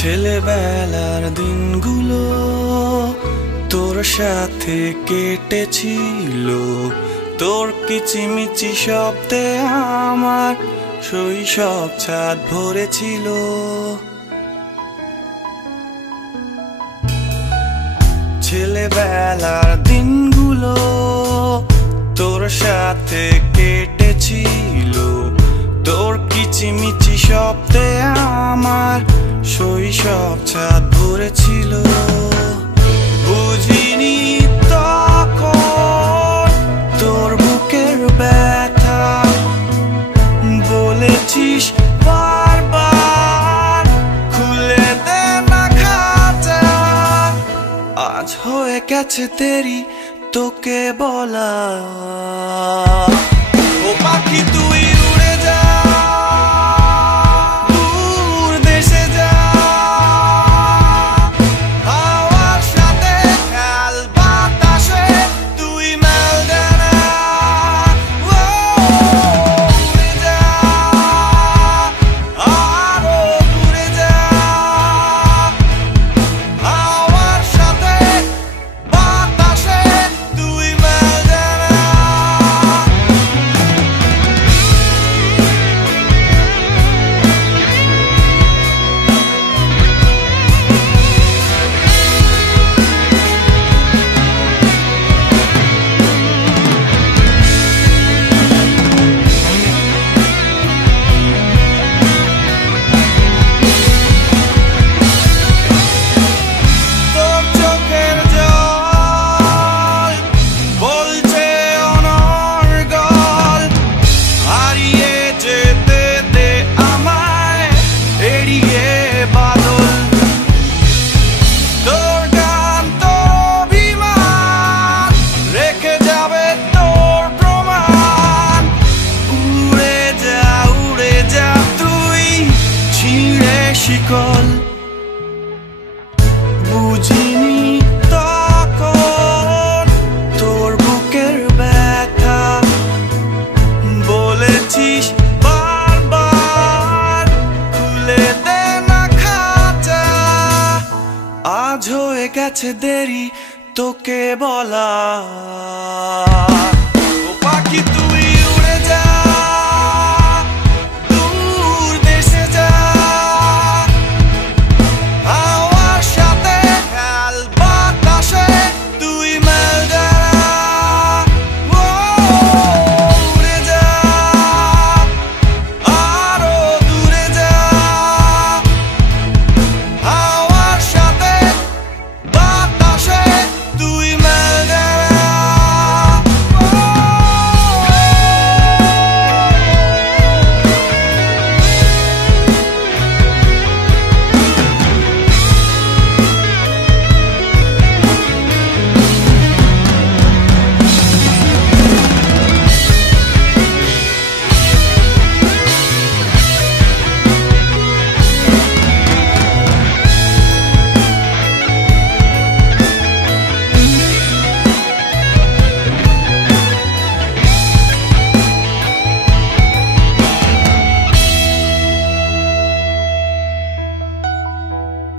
ছেলেবেলার দিনগুলো তোর সাথে কেটেছিল, তোর কিচিমিচি শব্দে আমার শৈশব ছাদ ভরেছিল। ছেলেবেলার দিনগুলো তোর সাথে কেটেছিল, তোর কিচিমিচি শব্দে আমার শৈশব ছাদ ভরেছিল। বুঝিনি তখন তোর বুকের ব্যথা, বলেছিস বারবার খুলে দে না খাঁচা। আজ হয়ে গেছে দেরি তোকে বলা, ও পাখি তুই উড়ে যা, শিকল। বুঝিনি তখন তোর বুকের ব্যথা, বলেছিস বারবার খুলে দে না খাঁচা। আজ হয়ে গেছে দেরি তোকে বলা, ও পাখি তুই উড়ে যা,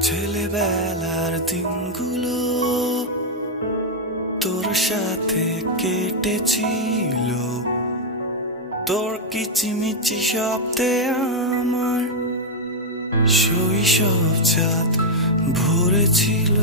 ছেলেবেলার দিনগুলো তোর সাথে কেটেছিল, তোর কিচিমিচি শব্দে আমার শৈশব ছাদ ভরেছিল।